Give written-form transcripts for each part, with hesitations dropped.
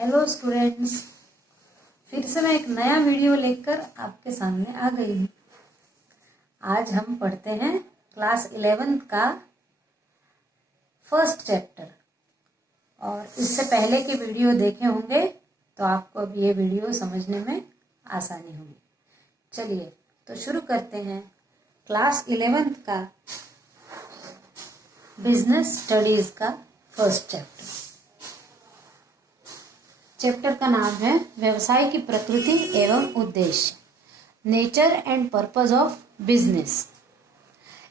Hello students, फिर से मैं एक नया वीडियो लेकर आपके सामने आ गई हूँ। आज हम पढ़ते हैं क्लास 11th का फर्स्ट चैप्टर। और इससे पहले के वीडियो देखे होंगे तो आपको अब ये वीडियो समझने में आसानी होगी। चलिए तो शुरू करते हैं क्लास 11th का बिजनेस स्टडीज का फर्स्ट चैप्टर। चैप्टर का नाम है व्यवसाय की प्रकृति एवं उद्देश्य, nature and purpose of business.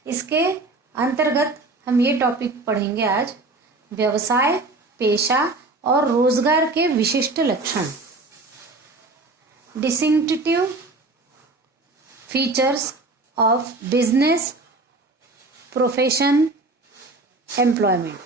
इसके अंतर्गत हम ये टॉपिक पढ़ेंगे आज, व्यवसाय, पेशा और रोजगार के विशिष्ट लक्षण, distinctive features of business, profession, employment.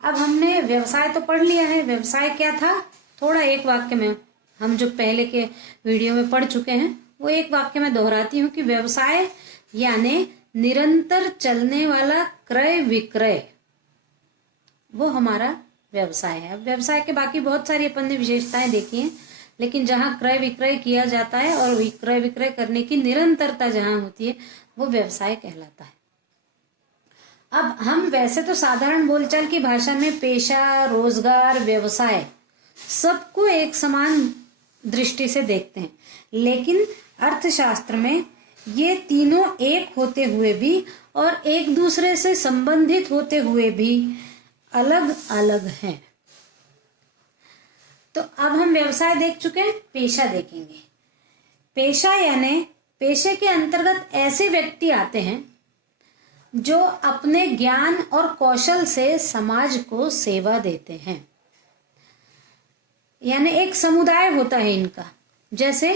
अब हमने व्यवसाय तो पढ़ लिया है। व्यवसाय क्या था, थोड़ा एक वाक्य में, हम जो पहले के वीडियो में पढ़ चुके हैं वो एक वाक्य में दोहराती हूँ कि व्यवसाय यानी निरंतर चलने वाला क्रय विक्रय, वो हमारा व्यवसाय है। अब व्यवसाय के बाकी बहुत सारी अपन ने विशेषताएं देखी हैं, लेकिन जहाँ क्रय विक्रय किया जाता है और क्रय विक्रय करने की निरंतरता जहाँ होती है वो व्यवसाय कहलाता है। अब हम वैसे तो साधारण बोलचाल की भाषा में पेशा, रोजगार, व्यवसाय सबको एक समान दृष्टि से देखते हैं, लेकिन अर्थशास्त्र में ये तीनों एक होते हुए भी और एक दूसरे से संबंधित होते हुए भी अलग अलग हैं। तो अब हम व्यवसाय देख चुके हैं, पेशा देखेंगे। पेशा यानी पेशे के अंतर्गत ऐसे व्यक्ति आते हैं जो अपने ज्ञान और कौशल से समाज को सेवा देते हैं, यानी एक समुदाय होता है इनका, जैसे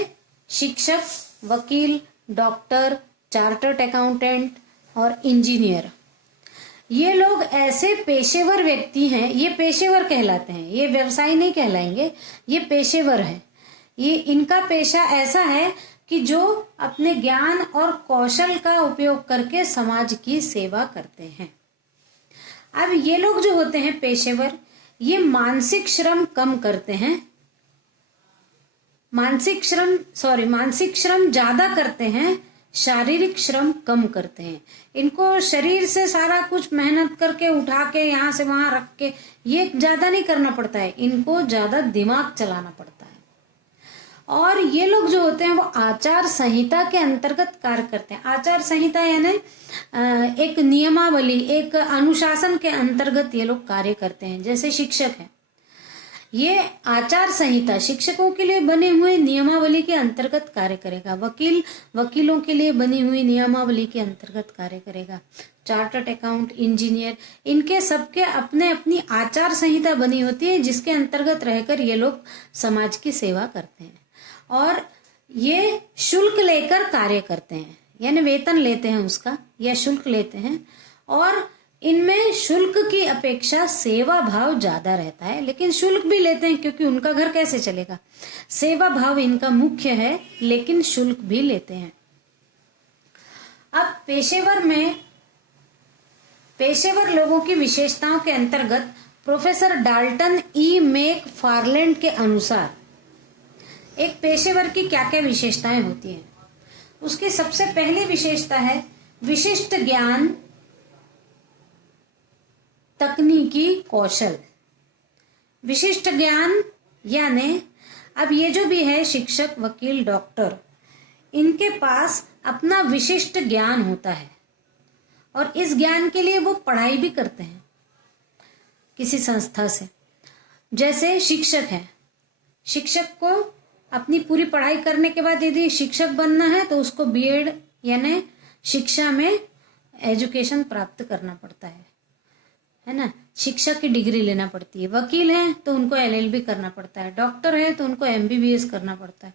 शिक्षक, वकील, डॉक्टर, चार्टर्ड अकाउंटेंट और इंजीनियर। ये लोग ऐसे पेशेवर व्यक्ति हैं, ये पेशेवर कहलाते हैं, ये व्यवसायी नहीं कहलाएंगे, ये पेशेवर हैं। ये इनका पेशा ऐसा है कि जो अपने ज्ञान और कौशल का उपयोग करके समाज की सेवा करते हैं। अब ये लोग जो होते हैं पेशेवर, ये मानसिक श्रम कम करते हैं, मानसिक श्रम ज्यादा करते हैं, शारीरिक श्रम कम करते हैं। इनको शरीर से सारा कुछ मेहनत करके उठा के यहाँ से वहां रख के ये ज्यादा नहीं करना पड़ता है, इनको ज्यादा दिमाग चलाना पड़ता है। और ये लोग जो होते हैं वो आचार संहिता के अंतर्गत कार्य करते हैं। आचार संहिता यानी एक नियमावली, एक अनुशासन के अंतर्गत ये लोग कार्य करते हैं। जैसे शिक्षक है, ये आचार संहिता शिक्षकों के लिए बने हुए नियमावली के अंतर्गत कार्य करेगा। वकील वकीलों के लिए बनी हुई नियमावली के अंतर्गत कार्य करेगा। चार्टर्ड अकाउंट, इंजीनियर, इनके सबके अपने अपनी आचार संहिता बनी होती है जिसके अंतर्गत रहकर ये लोग समाज की सेवा करते हैं। और ये शुल्क लेकर कार्य करते हैं, यानी वेतन लेते हैं उसका या शुल्क लेते हैं। और इनमें शुल्क की अपेक्षा सेवा भाव ज्यादा रहता है, लेकिन शुल्क भी लेते हैं क्योंकि उनका घर कैसे चलेगा। सेवा भाव इनका मुख्य है, लेकिन शुल्क भी लेते हैं। अब पेशेवर लोगों की विशेषताओं के अंतर्गत प्रोफेसर डाल्टन ई मैक फार्लैंड के अनुसार एक पेशेवर की क्या क्या विशेषताएं होती हैं। उसकी सबसे पहली विशेषता है विशिष्ट ज्ञान, तकनीकी कौशल। विशिष्ट ज्ञान यानी अब ये जो भी है शिक्षक, वकील, डॉक्टर, इनके पास अपना विशिष्ट ज्ञान होता है और इस ज्ञान के लिए वो पढ़ाई भी करते हैं किसी संस्था से। जैसे शिक्षक है, शिक्षक को अपनी पूरी पढ़ाई करने के बाद यदि शिक्षक बनना है तो उसको बीएड यानी शिक्षा में एजुकेशन प्राप्त करना पड़ता है ना, शिक्षा की डिग्री लेना पड़ती है। वकील है तो उनको एलएलबी करना पड़ता है, डॉक्टर है तो उनको एमबीबीएस करना पड़ता है।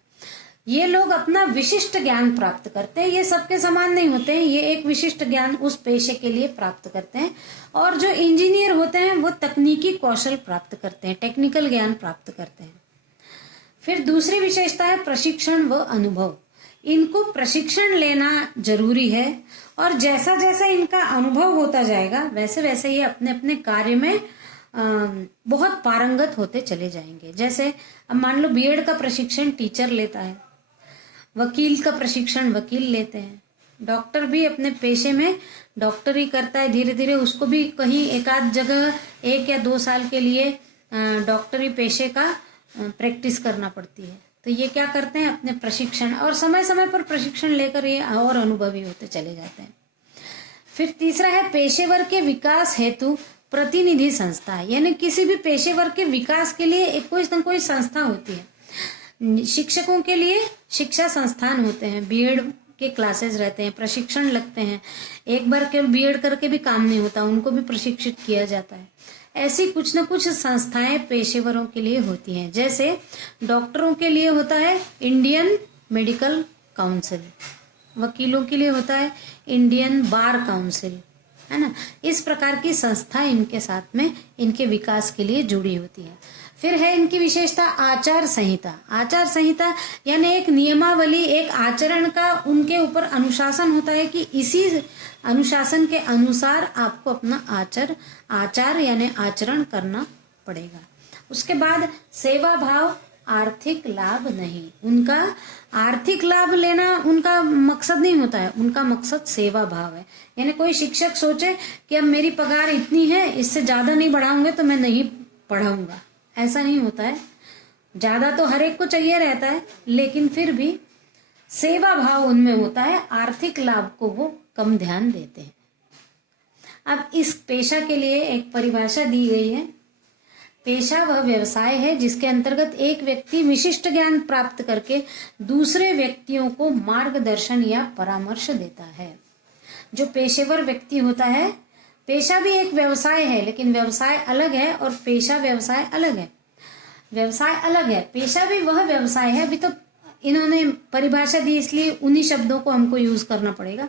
ये लोग अपना विशिष्ट ज्ञान प्राप्त करते हैं। ये सबके समान नहीं होते हैं, ये एक विशिष्ट ज्ञान उस पेशे के लिए प्राप्त करते हैं। और जो इंजीनियर होते हैं वो तकनीकी कौशल प्राप्त करते हैं, टेक्निकल ज्ञान प्राप्त करते हैं। फिर दूसरी विशेषता है प्रशिक्षण व अनुभव। इनको प्रशिक्षण लेना जरूरी है और जैसा जैसा इनका अनुभव होता जाएगा वैसे वैसे ये अपने अपने कार्य में बहुत पारंगत होते चले जाएंगे। जैसे अब मान लो बीएड का प्रशिक्षण टीचर लेता है, वकील का प्रशिक्षण वकील लेते हैं, डॉक्टर भी अपने पेशे में डॉक्टरी करता है, धीरे धीरे उसको भी कहीं एक आध जगह 1 या 2 साल के लिए डॉक्टरी पेशे का प्रैक्टिस करना पड़ती है। तो ये क्या करते हैं, अपने प्रशिक्षण और समय समय पर प्रशिक्षण लेकर ये और अनुभवी होते चले जाते हैं। फिर तीसरा है पेशेवर के विकास हेतु प्रतिनिधि संस्था, यानी किसी भी पेशेवर के विकास के लिए एक कोई न कोई संस्था होती है। शिक्षकों के लिए शिक्षा संस्थान होते हैं, बीएड के क्लासेस रहते हैं, प्रशिक्षण लगते हैं। एक बार केवल बीएड करके भी काम नहीं होता, उनको भी प्रशिक्षित किया जाता है। ऐसी कुछ न कुछ संस्थाएं पेशेवरों के लिए होती हैं। जैसे डॉक्टरों के लिए होता है इंडियन मेडिकल काउंसिल, वकीलों के लिए होता है इंडियन बार काउंसिल, है ना। इस प्रकार की संस्था इनके साथ में इनके विकास के लिए जुड़ी होती है। फिर है इनकी विशेषता आचार संहिता। आचार संहिता यानी एक नियमावली, एक आचरण का उनके ऊपर अनुशासन होता है कि इसी अनुशासन के अनुसार आपको अपना आचार यानी आचरण करना पड़ेगा। उसके बाद सेवा भाव, आर्थिक लाभ नहीं। उनका आर्थिक लाभ लेना उनका मकसद नहीं होता है, उनका मकसद सेवा भाव है। यानी कोई शिक्षक सोचे कि अब मेरी पगार इतनी है, इससे ज्यादा नहीं बढ़ाऊंगे तो मैं नहीं पढ़ाऊंगा, ऐसा नहीं होता है। ज्यादा तो हर एक को चाहिए रहता है, लेकिन फिर भी सेवा भाव उनमें होता है, आर्थिक लाभ को वो कम ध्यान देते हैं। अब इस पेशा के लिए एक परिभाषा दी गई है। पेशा वह व्यवसाय है जिसके अंतर्गत एक व्यक्ति विशिष्ट ज्ञान प्राप्त करके दूसरे व्यक्तियों को मार्गदर्शन या परामर्श देता है। जो पेशेवर व्यक्ति होता है, पेशा भी एक व्यवसाय है, लेकिन व्यवसाय अलग है और पेशा व्यवसाय अलग है। व्यवसाय अलग है, पेशा भी वह व्यवसाय है। अभी तो इन्होंने परिभाषा दी, इसलिए उन्हीं शब्दों को हमको यूज करना पड़ेगा।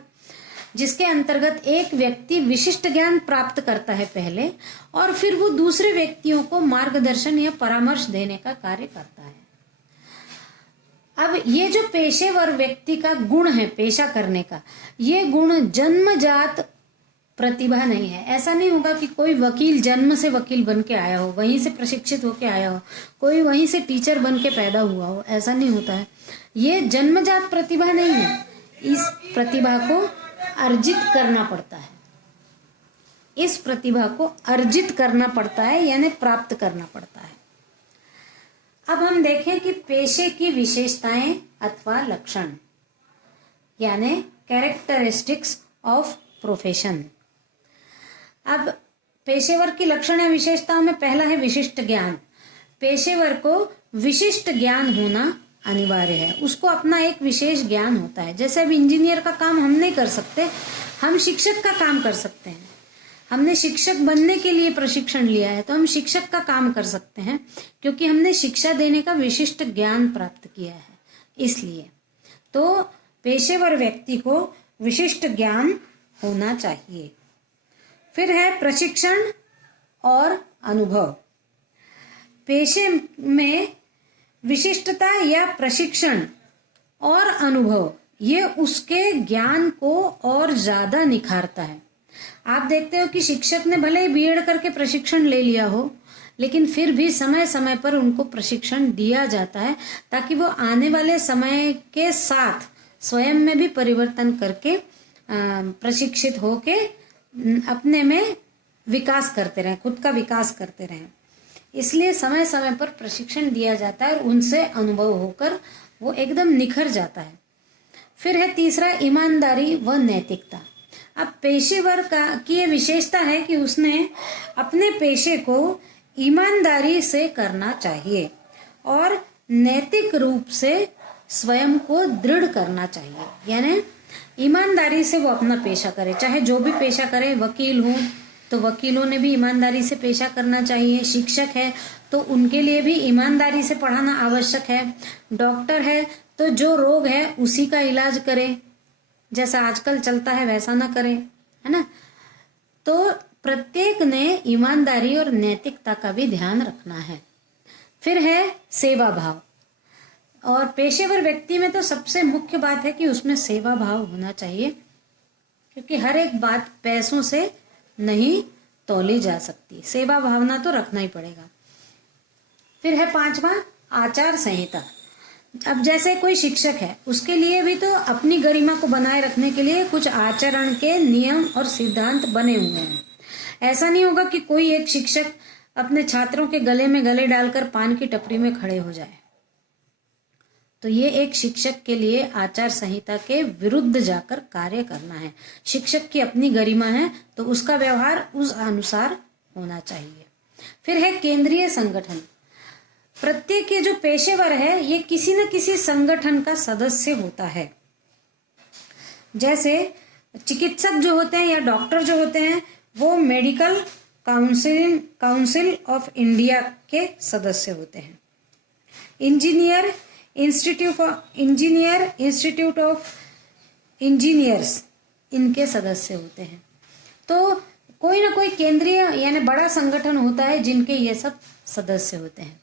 जिसके अंतर्गत एक व्यक्ति विशिष्ट ज्ञान प्राप्त करता है पहले, और फिर वो दूसरे व्यक्तियों को मार्गदर्शन या परामर्श देने का कार्य करता है। अब ये जो पेशेवर व्यक्ति का गुण है पेशा करने का, ये गुण जन्मजात प्रतिभा नहीं है। ऐसा नहीं होगा कि कोई वकील जन्म से वकील बन के आया हो, वहीं से प्रशिक्षित होके आया हो, कोई वहीं से टीचर बन के पैदा हुआ हो, ऐसा नहीं होता है। ये जन्मजात प्रतिभा नहीं है, इस प्रतिभा को अर्जित करना पड़ता है। इस प्रतिभा को अर्जित करना पड़ता है, यानी प्राप्त करना पड़ता है। अब हम देखें कि पेशे की विशेषताएं अथवा लक्षण, यानी कैरेक्टरिस्टिक्स ऑफ प्रोफेशन। अब पेशेवर की लक्षण या विशेषताओं में पहला है विशिष्ट ज्ञान। पेशेवर को विशिष्ट ज्ञान होना अनिवार्य है, उसको अपना एक विशेष ज्ञान होता है। जैसे अब इंजीनियर का काम हम नहीं कर सकते, हम शिक्षक का काम कर सकते हैं। हमने शिक्षक बनने के लिए प्रशिक्षण लिया है तो हम शिक्षक का काम कर सकते हैं, क्योंकि हमने शिक्षा देने का विशिष्ट ज्ञान प्राप्त किया है। इसलिए तो पेशेवर व्यक्ति को विशिष्ट ज्ञान होना चाहिए। फिर है प्रशिक्षण और अनुभव। पेशे में विशिष्टता या प्रशिक्षण और अनुभव ये उसके ज्ञान को और ज्यादा निखारता है। आप देखते हो कि शिक्षक ने भले ही बीएड करके प्रशिक्षण ले लिया हो, लेकिन फिर भी समय समय पर उनको प्रशिक्षण दिया जाता है, ताकि वो आने वाले समय के साथ स्वयं में भी परिवर्तन करके प्रशिक्षित होके अपने में विकास करते रहें, खुद का विकास करते रहें। इसलिए समय समय पर प्रशिक्षण दिया जाता है और उनसे अनुभव होकर वो एकदम निखर जाता है। फिर है तीसरा ईमानदारी व नैतिकता। अब पेशेवर की ये विशेषता है कि उसने अपने पेशे को ईमानदारी से करना चाहिए और नैतिक रूप से स्वयं को दृढ़ करना चाहिए। यानी ईमानदारी से वो अपना पेशा करे, चाहे जो भी पेशा करे। वकील हो तो वकीलों ने भी ईमानदारी से पेशा करना चाहिए, शिक्षक है तो उनके लिए भी ईमानदारी से पढ़ाना आवश्यक है, डॉक्टर है तो जो रोग है उसी का इलाज करे, जैसा आजकल चलता है वैसा ना करे, है ना। तो प्रत्येक ने ईमानदारी और नैतिकता का भी ध्यान रखना है। फिर है सेवा भाव, और पेशेवर व्यक्ति में तो सबसे मुख्य बात है कि उसमें सेवा भाव होना चाहिए, क्योंकि हर एक बात पैसों से नहीं तौली जा सकती है। सेवा भावना तो रखना ही पड़ेगा। फिर है 5वां, आचार संहिता। अब जैसे कोई शिक्षक है, उसके लिए भी तो अपनी गरिमा को बनाए रखने के लिए कुछ आचरण के नियम और सिद्धांत बने हुए हैं। ऐसा नहीं होगा कि कोई एक शिक्षक अपने छात्रों के गले में गले डालकर पान की टपरी में खड़े हो जाए। तो ये एक शिक्षक के लिए आचार संहिता के विरुद्ध जाकर कार्य करना है। शिक्षक की अपनी गरिमा है तो उसका व्यवहार उस अनुसार होना चाहिए। फिर है केंद्रीय संगठन। प्रत्येक ये जो पेशेवर है, ये किसी न किसी संगठन का सदस्य होता है। जैसे चिकित्सक जो होते हैं या डॉक्टर जो होते हैं, वो मेडिकल काउंसिल ऑफ इंडिया के सदस्य होते हैं। इंजीनियर इंस्टीट्यूट ऑफ इंजीनियर्स इनके सदस्य होते हैं। तो कोई ना कोई केंद्रीय यानी बड़ा संगठन होता है जिनके ये सब सदस्य होते हैं।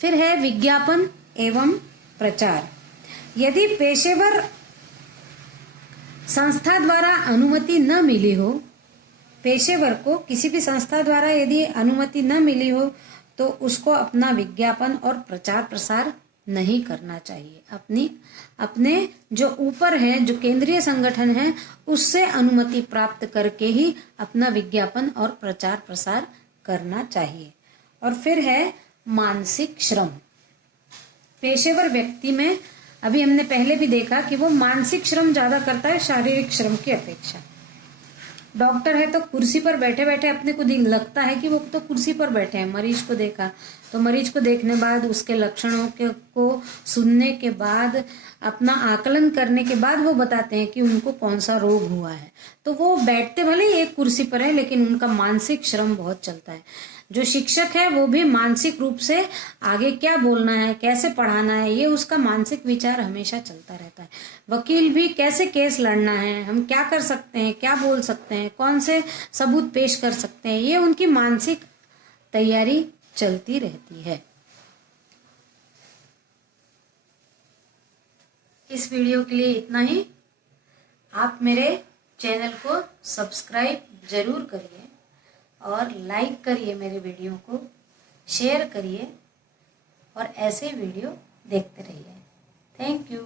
फिर है विज्ञापन एवं प्रचार। यदि पेशेवर संस्था द्वारा अनुमति न मिली हो, पेशेवर को किसी भी संस्था द्वारा यदि अनुमति न मिली हो, तो उसको अपना विज्ञापन और प्रचार प्रसार नहीं करना चाहिए। अपने जो ऊपर है, जो केंद्रीय संगठन है, उससे अनुमति प्राप्त करके ही अपना विज्ञापन और प्रचार प्रसार करना चाहिए। और फिर है मानसिक श्रम। पेशेवर व्यक्ति में अभी हमने पहले भी देखा कि वो मानसिक श्रम ज्यादा करता है शारीरिक श्रम की अपेक्षा। डॉक्टर है तो कुर्सी पर बैठे बैठे अपने को लगता है कि वो तो कुर्सी पर बैठे हैं। मरीज को देखा तो मरीज को देखने बाद उसके लक्षणों को सुनने के बाद अपना आकलन करने के बाद वो बताते हैं कि उनको कौन सा रोग हुआ है। तो वो बैठते भले ही एक कुर्सी पर है, लेकिन उनका मानसिक श्रम बहुत चलता है। जो शिक्षक है वो भी मानसिक रूप से आगे क्या बोलना है, कैसे पढ़ाना है, ये उसका मानसिक विचार हमेशा चलता रहता है। वकील भी कैसे केस लड़ना है, हम क्या कर सकते हैं, क्या बोल सकते हैं, कौन से सबूत पेश कर सकते हैं, ये उनकी मानसिक तैयारी चलती रहती है। इस वीडियो के लिए इतना ही। आप मेरे चैनल को सब्सक्राइब जरूर करिए और लाइक करिए, मेरे वीडियो को शेयर करिए और ऐसे वीडियो देखते रहिए। Thank you.